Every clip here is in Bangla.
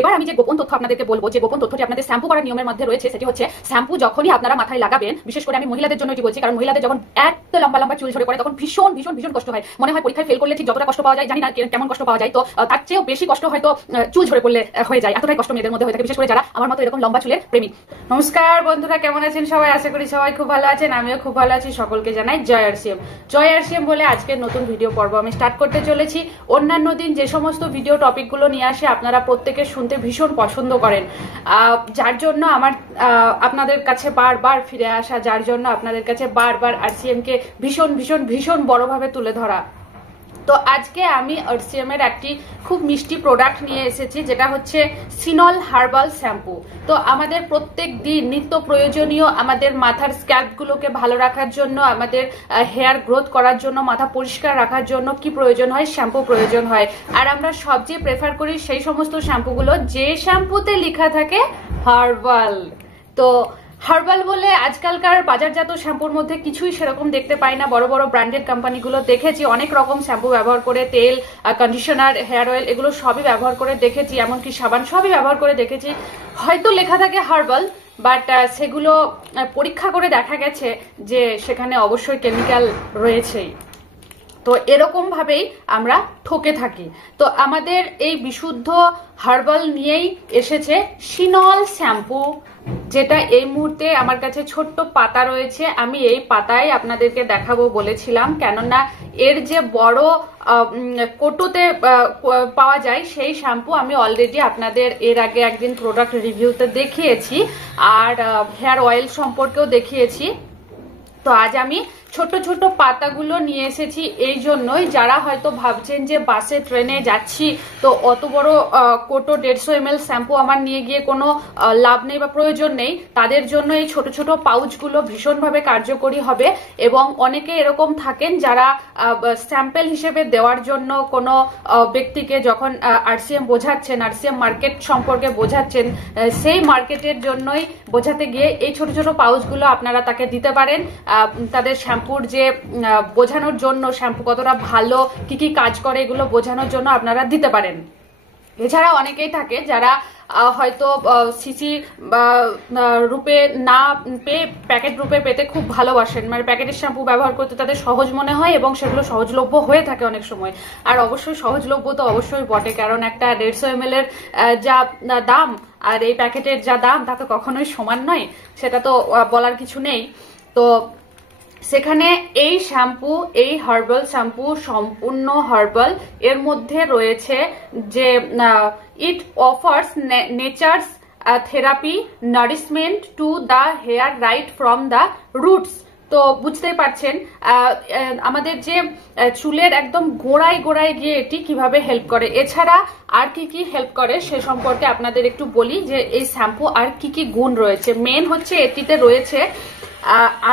এবার আমি যে গোপন তথ্য আপনাদেরকে বলবো, যে গোপন তথ্যটি আপনাদের শ্যাম্পু করার নিয়মের মধ্যে রয়েছে, সেটি হচ্ছে শ্যাম্পু যখনই আপনারা মাথায় লাগাবেন, বিশেষ করে আমি মহিলাদের জন্য এটি বলছি, কারণ মহিলাদের যখন এত লম্বা লম্বা চুল ঝরে পড়ে তখন ভীষণ ভীষণ ভীষণ কষ্ট হয়। মনে হয় পরীক্ষায় ফেল করলে ঠিক যতটা কষ্ট পাওয়া যায়, জানি না কেমন কষ্ট পাওয়া যায়, তো তার চেয়েও বেশি কষ্ট হয়তো চুল ঝরে পড়লে হয়ে যায়। এতটাই কষ্ট মেয়েদের মধ্যে হয়ে থাকে, বিশেষ করে যারা আমার মতো এরকম লম্বা চুলের প্রেমী। নমস্কার বন্ধুরা, কেমন আছেন সবাই? আশা করি সবাই খুব ভালো আছেন, আমিও খুব ভালো আছি। সকলকে জানাই জয় আরসিএম। জয় আরসিএম বলে আজকের নতুন ভিডিও পর্ব আমি স্টার্ট করতে চলেছি। অন্যান্য দিন যে সমস্ত ভিডিও টপিকগুলো নিয়ে আসে আপনারা প্রত্যেকে শুনতে ভীষণ পছন্দ করেন, যার জন্য আমার আপনাদের কাছে বারবার ফিরে আসা, যার জন্য আপনাদের কাছে বারবার আরসিএম কে ভীষণ ভীষণ ভীষণ বড়ভাবে তুলে ধরা। তো আজকে আমি আরসিএম এর একটি খুব মিষ্টি প্রোডাক্ট নিয়ে এসেছি, যেটা হচ্ছে সিনল হার্বাল শ্যাম্পু। তো আমাদের প্রত্যেক দিন নিত্য প্রয়োজনীয় আমাদের মাথার স্ক্যাল্পগুলোকে ভালো রাখার জন্য, আমাদের হেয়ার গ্রোথ করার জন্য, মাথা পরিষ্কার রাখার জন্য কি প্রয়োজন হয়? শ্যাম্পু প্রয়োজন হয়। আর আমরা সবচেয়ে প্রেফার করি সেই সমস্ত শ্যাম্পুগুলো যে শ্যাম্পুতে লেখা থাকে হার্বাল। তো হার্বাল বলে আজকালকার বাজারজাত শ্যাম্পুর মধ্যে কিছুই সেরকম দেখতে পাই না। বড় বড় ব্র্যান্ডেড কোম্পানিগুলো দেখেছি অনেক রকম শ্যাম্পু ব্যবহার করে, তেল, কন্ডিশনার, হেয়ার অয়েল, এগুলো সবই ব্যবহার করে দেখেছি, এমনকি সাবান সবই ব্যবহার করে দেখেছি। হয়তো লেখা থাকে হার্বাল, বাট সেগুলো পরীক্ষা করে দেখা গেছে যে সেখানে অবশ্যই কেমিক্যাল রয়েছেই। তো এরকম ভাবেই আমরা ঠকে থাকি। তো আমাদের এই বিশুদ্ধ হার্বাল নিয়েই এসেছে সিনল শ্যাম্পু, যেটা এই মুহূর্তে আমার কাছে ছোট্ট পাতা রয়েছে। আমি এই পাতায় আপনাদেরকে দেখাবো বলেছিলাম, কেননা এর যে বড় কোটোতে পাওয়া যায় সেই শ্যাম্পু আমি অলরেডি আপনাদের এর আগে একদিন প্রোডাক্ট রিভিউতে দেখিয়েছি, আর হেয়ার অয়েল সম্পর্কেও দেখিয়েছি। তো আজ আমি ছোট ছোট পাতাগুলো নিয়ে এসেছি এই জন্যই, যারা হয়তো ভাবছেন যে বাসে ট্রেনে যাচ্ছি তো অত বড় কোটো 150 ml শ্যাম্পু আমার নিয়ে গিয়ে কোনো লাভ নেই বা প্রয়োজন নেই, তাদের জন্য এই ছোট ছোট পাউচগুলো ভীষণভাবে কার্যকরী হবে। এবং অনেকে এরকম থাকেন যারা স্যাম্পল হিসেবে দেওয়ার জন্য কোনো ব্যক্তিকে যখন আরসিএম বোঝাচ্ছেন, আরসিএম মার্কেট সম্পর্কে বোঝাচ্ছেন, সেই মার্কেটের জন্যই বোঝাতে গিয়ে এই ছোট ছোট পাউচগুলো আপনারা তাকে দিতে পারেন। তাদের শ্যাম্পুর যে বোঝানোর জন্য, শ্যাম্পু কতটা ভালো, কি কি কাজ করে, এগুলো বোঝানোর জন্য আপনারা দিতে পারেন। এছাড়া অনেকেই থাকে যারা হয়তো সিসি রূপে না পেয়ে প্যাকেট রূপে পেতে খুব ভালোবাসেন, মানে প্যাকেটের শ্যাম্পু ব্যবহার করতে তাদের সহজ মনে হয় এবং সেগুলো সহজলভ্য হয়ে থাকে অনেক সময়। আর অবশ্যই সহজলভ্য তো অবশ্যই বটে, কারণ একটা 150 ml এর যা দাম আর এই প্যাকেটের যা দাম তা তো কখনোই সমান নয়, সেটা তো বলার কিছু নেই। তো সেখানে এই শ্যাম্পু, এই হার্বাল শ্যাম্পু সম্পূর্ণ হার্বাল। এর মধ্যে রয়েছে যে ইট offers nature's therapy nourishment to the hair right from the roots. তো বুঝতেই পারছেন আমাদের যে চুলের একদম গোড়ায় গোড়ায় গিয়ে এটি কিভাবে হেল্প করে। এছাড়া আর কি কি হেল্প করে সে সম্পর্কে আপনাদের একটু বলি, যে এই শ্যাম্পু আর কি কি গুণ রয়েছে। মেন হচ্ছে এটিতে রয়েছে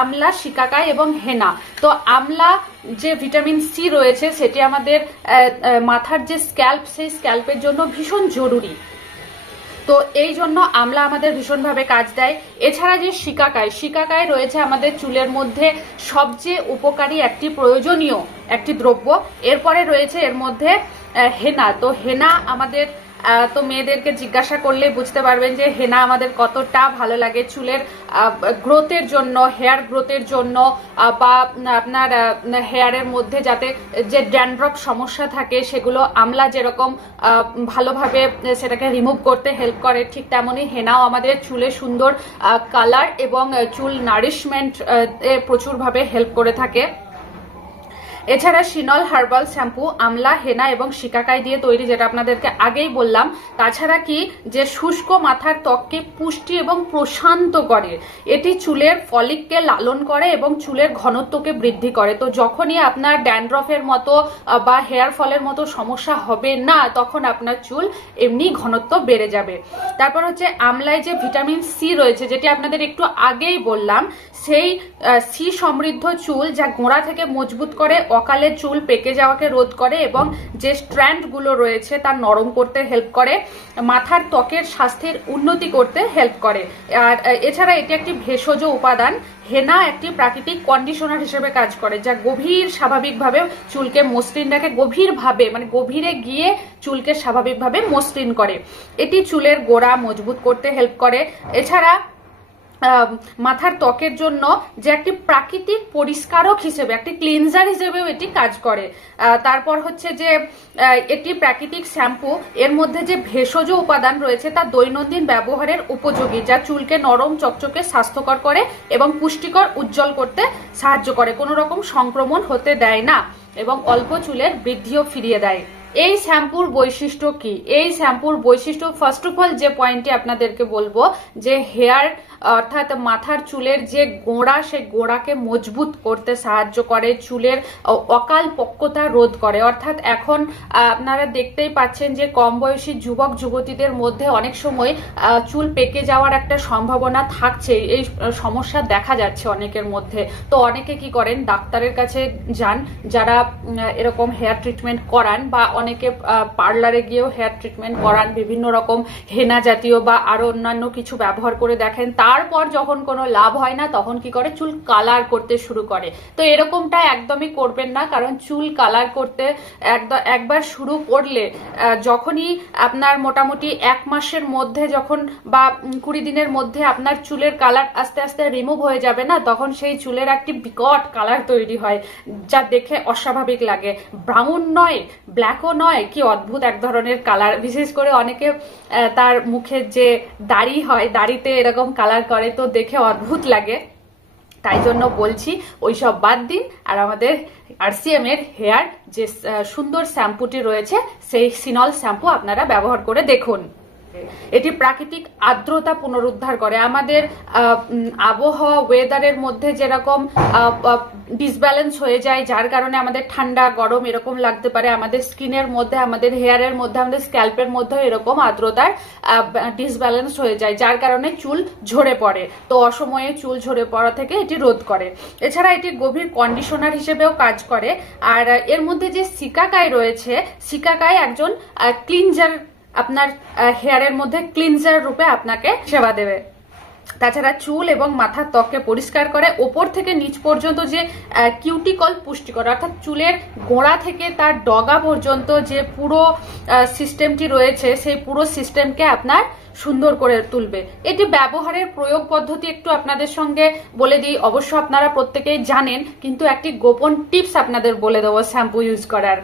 আমলা, শিকাকাই এবং হেনা। তো আমলা যে ভিটামিন সি রয়েছে সেটি আমাদের মাথার যে স্ক্যাল্প, সেই স্ক্যাল্পের জন্য ভীষণ জরুরি। তো এই জন্য আমলা আমাদের ভীষণভাবে কাজ দেয়। এছাড়া যে শিকাকাই রয়েছে আমাদের চুলের মধ্যে সবচেয়ে উপকারী একটি প্রয়োজনীয় একটি দ্রব্য। এরপরে রয়েছে এর মধ্যে হেনা। তো হেনা আমাদের, তো মেয়েদেরকে জিজ্ঞাসা করলে বুঝতে পারবেন যে হেনা আমাদের কতটা ভালো লাগে চুলের গ্রোথের জন্য, হেয়ার গ্রোথের জন্য, বা আপনার হেয়ারের মধ্যে যাতে যে ড্যান্ড্রফ সমস্যা থাকে সেগুলো আমলা যেরকম ভালোভাবে সেটাকে রিমুভ করতে হেল্প করে, ঠিক তেমনই হেনাও আমাদের চুলে সুন্দর কালার এবং চুল নারিশমেন্ট প্রচুরভাবে হেল্প করে থাকে। এছাড়া সিনল হার্বাল শ্যাম্পু আমলা, হেনা এবং শিকাকাই দিয়ে তৈরি, যেটা আপনাদেরকে আগেই বললাম। তাছাড়া কি যে শুষ্ক মাথার ত্বককে পুষ্টি এবং প্রশান্ত করে, এটি চুলের ফলিককে লালন করে এবং চুলের ঘনত্বকে বৃদ্ধি করে। তো যখনই আপনার ড্যান্ড্রফের মতো বা হেয়ার ফলের মতো সমস্যা হবে না, তখন আপনার চুল এমনি ঘনত্ব বেড়ে যাবে। তারপর হচ্ছে আমলায় যে ভিটামিন সি রয়েছে, যেটি আপনাদের একটু আগেই বললাম, সেই সি সমৃদ্ধ চুল যা গোড়া থেকে মজবুত করে, অকালে চুল পেকে যাওয়াকে রোধ করে এবং যে স্ট্র্যান্ড গুলো রয়েছে তা নরম করতে হেল্প করে, মাথার ত্বকের স্বাস্থ্যের উন্নতি করতে হেল্প করে। আর এছাড়া এটি একটি ভেষজ উপাদান। হেনা একটি প্রাকৃতিক কন্ডিশনার হিসেবে কাজ করে, যা গভীর স্বাভাবিকভাবে চুলকে মসৃণ রাখে, গভীরভাবে মানে গভীরে গিয়ে চুলকে স্বাভাবিকভাবে মসৃণ করে। এটি চুলের গোড়া মজবুত করতে হেল্প করে। এছাড়া মাথার ত্বকের জন্য যে একটি প্রাকৃতিক পরিষ্কারক হিসেবে, একটি ক্লিনজার হিসেবেও এটি কাজ করে। তারপর হচ্ছে যে এটি প্রাকৃতিক শ্যাম্পু, এর মধ্যে যে ভেষজ উপাদান রয়েছে তা দৈনন্দিন ব্যবহারের উপযোগী, যা চুলকে নরম চকচকে স্বাস্থ্যকর করে এবং পুষ্টিকর উজ্জ্বল করতে সাহায্য করে, কোনো রকম সংক্রমণ হতে দেয় না এবং অল্প চুলের বৃদ্ধিও ফিরিয়ে দেয়। এই শ্যাম্পুর বৈশিষ্ট্য কি? এই শ্যাম্পুর বৈশিষ্ট্য ফার্স্ট অফ অল যে পয়েন্টটি আপনাদেরকে বলবো, যে হেয়ার অর্থাৎ মাথার চুলের যে গোড়া, সেই গোড়াকে মজবুত করতে সাহায্য করে, চুলের অকাল পক্কতা রোধ করে। অর্থাৎ এখন আপনারা দেখতেই পাচ্ছেন যে কম বয়সী যুবক যুবতীদের মধ্যে অনেক সময় চুল পেকে যাওয়ার একটা সম্ভাবনা থাকছে, এই সমস্যা দেখা যাচ্ছে অনেকের মধ্যে। তো অনেকে কি করেন, ডাক্তারের কাছে যান যারা এরকম হেয়ার ট্রিটমেন্ট করান, বা অনেকে পার্লারে গিয়েও হেয়ার ট্রিটমেন্ট করান, বিভিন্ন রকম হেনা জাতীয় বা আরো অন্যান্য কিছু ব্যবহার করে দেখেন। তারপর যখন কোনো লাভ হয় না, তখন কি করে, চুল কালার করতে শুরু করে। তো এরকমটা একদমই করবেন না, কারণ চুল কালার করতে একবার শুরু করলে যখনই আপনার মোটামুটি 1 মাসের মধ্যে যখন বা 20 দিনের মধ্যে আপনার চুলের কালার আস্তে আস্তে রিমুভ হয়ে যাবে না, তখন সেই চুলের একটি বিকট কালার তৈরি হয়, যা দেখে অস্বাভাবিক লাগে। ব্রাউন নয়, ব্ল্যাকও নয়, কি অদ্ভুত এক ধরনের কালার। বিশেষ করে অনেকে তার মুখে যে দাড়ি হয়, দাড়িতে এরকম কালার করে, তো দেখে অদ্ভুত লাগে। তাই জন্য বলছি ওইসব বাদ দিন, আর আমাদের আরসিএম এর হেয়ার যে সুন্দর শ্যাম্পুটি রয়েছে, সেই সিনল শ্যাম্পু আপনারা ব্যবহার করে দেখুন। এটি প্রাকৃতিক আর্দ্রতা পুনরুদ্ধার করে। আমাদের আবহাওয়া ওয়েদারের মধ্যে যেরকম ডিসব্যালেন্স হয়ে যায়, যার কারণে আমাদের ঠান্ডা গরম এরকম লাগতে পারে, আমাদের স্কিনের মধ্যে, আমাদের হেয়ারের মধ্যে, আমাদের স্ক্যাল্পের মধ্যে এরকম আর্দ্রতার ডিসব্যালেন্স হয়ে যায়, যার কারণে চুল ঝরে পড়ে। তো অসময়ে চুল ঝরে পড়া থেকে এটি রোধ করে। এছাড়া এটি গভীর কন্ডিশনার হিসেবেও কাজ করে। আর এর মধ্যে যে সিকাকাই রয়েছে, সিকাকাই একজন ক্লিনজার, আপনার হেয়ারের মধ্যে ক্লিনজার রূপে আপনাকে সেবা দেবে। তাছাড়া চুল এবং মাথার ত্বককে পরিষ্কার করে, ওপর থেকে নিচ পর্যন্ত যে কিউটিকল পুষ্টিকর, অর্থাৎ চুলের গোড়া থেকে তার ডগা পর্যন্ত যে পুরো সিস্টেমটি রয়েছে, সেই পুরো সিস্টেমকে আপনার সুন্দর করে তুলবে। এটি ব্যবহারের প্রয়োগ পদ্ধতি একটু আপনাদের সঙ্গে বলে দিই। অবশ্য আপনারা প্রত্যেকেই জানেন, কিন্তু একটি গোপন টিপস আপনাদের বলে দেবো শ্যাম্পু ইউজ করার।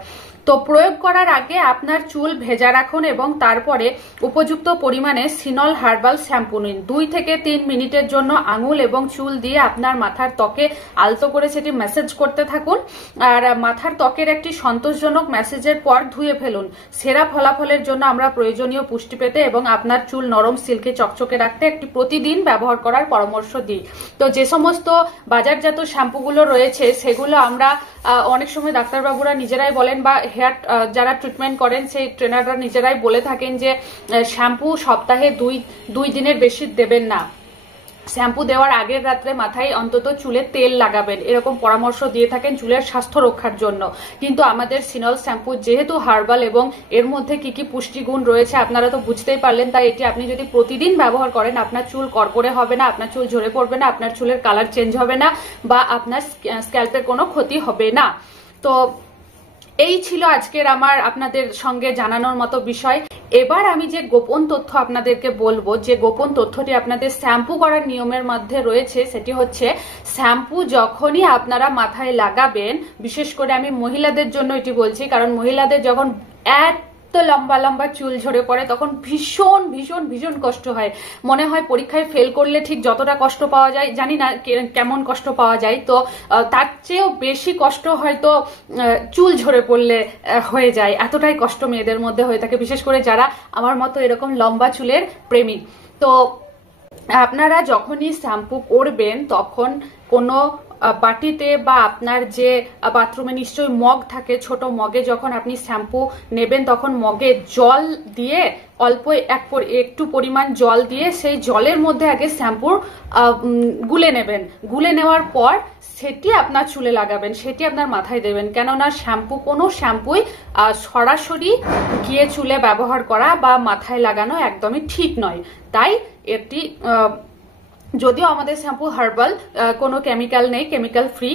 তো প্রয়োগ করার আগে আপনার চুল ভেজা রাখুন এবং তারপরে উপযুক্ত পরিমাণে সিনল হার্বাল শ্যাম্পু নিন। 2 থেকে 3 মিনিটের জন্য আঙুল এবং চুল দিয়ে আপনার মাথার ত্বকে আলতো করে সেটি ম্যাসেজ করতে থাকুন। আর মাথার ত্বকের একটি সন্তোষজনক ম্যাসেজের পর ধুয়ে ফেলুন। সেরা ফলাফলের জন্য আমরা প্রয়োজনীয় পুষ্টি পেতে এবং আপনার চুল নরম সিল্কে চকচকে রাখতে একটি প্রতিদিন ব্যবহার করার পরামর্শ দিই। তো যে সমস্ত বাজারজাত শ্যাম্পুগুলো রয়েছে, সেগুলো আমরা অনেক সময় ডাক্তারবাবুরা নিজেরাই বলেন, বা হেয়ার যারা ট্রিটমেন্ট করেন সেই ট্রেনাররা নিজেরাই বলে থাকেন যে শ্যাম্পু সপ্তাহে 2 দিনের বেশি দেবেন না। শ্যাম্পু দেওয়ার আগের রাত্রে মাথায় অন্তত চুলে তেল লাগাবেন, এরকম পরামর্শ দিয়ে থাকেন চুলের স্বাস্থ্য রক্ষার জন্য। কিন্তু আমাদের সিনল শ্যাম্পু যেহেতু হার্বাল এবং এর মধ্যে কি কি পুষ্টিগুণ রয়েছে আপনারা তো বুঝতেই পারলেন, তাই এটি আপনি যদি প্রতিদিন ব্যবহার করেন, আপনার চুল কড়কড়ে হবে না, আপনার চুল ঝরে পড়বে না, আপনার চুলের কালার চেঞ্জ হবে না, বা আপনার স্ক্যাল্পের কোনো ক্ষতি হবে না। তো এই ছিল আজকের আমার আপনাদের সঙ্গে জানানোর মতো বিষয়। এবার আমি যে গোপন তথ্য আপনাদেরকে বলবো, যে গোপন তথ্যটি আপনাদের শ্যাম্পু করার নিয়মের মধ্যে রয়েছে, সেটি হচ্ছে শ্যাম্পু যখনই আপনারা মাথায় লাগাবেন, বিশেষ করে আমি মহিলাদের জন্য এটি বলছি, কারণ মহিলাদের যখন লম্বা লম্বা চুল ঝরে পড়ে তখন ভীষণ ভীষণ ভীষণ কষ্ট হয়। মনে হয় পরীক্ষায় ফেল করলে ঠিক যতটা কষ্ট পাওয়া যায়, জানি না কেমন কষ্ট পাওয়া যায়, তো তার চেয়েও বেশি কষ্ট হয়তো চুল ঝরে পড়লে হয়ে যায়। এতটাই কষ্ট মেয়েদের মধ্যে হয়ে থাকে, বিশেষ করে যারা আমার মতো এরকম লম্বা চুলের প্রেমী। তো আপনারা যখনই শ্যাম্পু করবেন, তখন কোনো বাটিতে বা আপনার যে বাথরুমে নিশ্চয়ই মগ থাকে, ছোট মগে যখন আপনি শ্যাম্পু নেবেন, তখন মগে জল দিয়ে অল্প একটু পরিমাণ জল দিয়ে সেই জলের মধ্যে আগে শ্যাম্পুর গুলে নেবেন। গুলে নেওয়ার পর সেটি আপনার চুলে লাগাবেন, সেটি আপনার মাথায় দেবেন। কেননা কোনো শ্যাম্পুই সরাসরি গিয়ে চুলে ব্যবহার করা বা মাথায় লাগানো একদমই ঠিক নয়। তাই এটি যদিও আমাদের শ্যাম্পু হার্বাল, কোনো কেমিক্যাল নেই, কেমিক্যাল ফ্রি,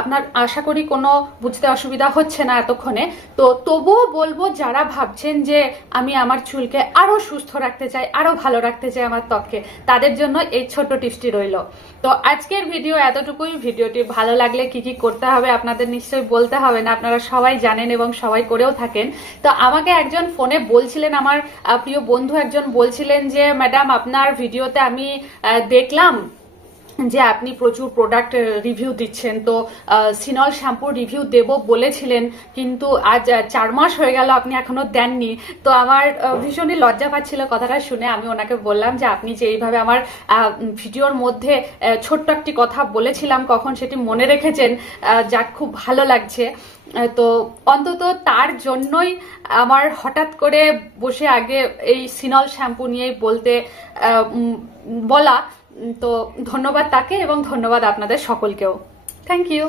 আপনার আশা করি কোনো বুঝতে অসুবিধা হচ্ছে না এতক্ষণে। তো তবুও বলবো, যারা ভাবছেন যে আমি আমার চুলকে আরো সুস্থ রাখতে চাই, আরো ভালো রাখতে চাই আমার ত্বককে, তাদের জন্য এই ছোট্ট টিপসটি রইল। তো আজকের ভিডিও এতটুকুই। ভিডিওটি ভালো লাগলে কি কি করতে হবে আপনাদের নিশ্চয়ই বলতে হবে না, আপনারা সবাই জানেন এবং সবাই করেও থাকেন। তো আমাকে একজন ফোনে বলছিলেন, আমার প্রিয় বন্ধু একজন বলছিলেন যে ম্যাডাম, আপনার ভিডিওতে আমি দেখলাম যে আপনি প্রচুর প্রোডাক্ট রিভিউ দিচ্ছেন, তো সিনল শ্যাম্পুর রিভিউ দেব বলেছিলেন, কিন্তু আজ 4 মাস হয়ে গেল আপনি এখনো দেননি। তো আমার ভীষণই লজ্জা পাচ্ছিল কথাটা শুনে। আমি ওনাকে বললাম যে আপনি যে এইভাবে আমার ভিডিওর মধ্যে ছোট্ট একটি কথা বলেছিলাম, কখন সেটি মনে রেখেছেন, যাক খুব ভালো লাগছে। তো অন্তত তার জন্যই আমার হঠাৎ করে বসে আগে এই সিনল শ্যাম্পু নিয়েই বলা। তো ধন্যবাদ তাকে এবং ধন্যবাদ আপনাদের সকলকেও। Thank you.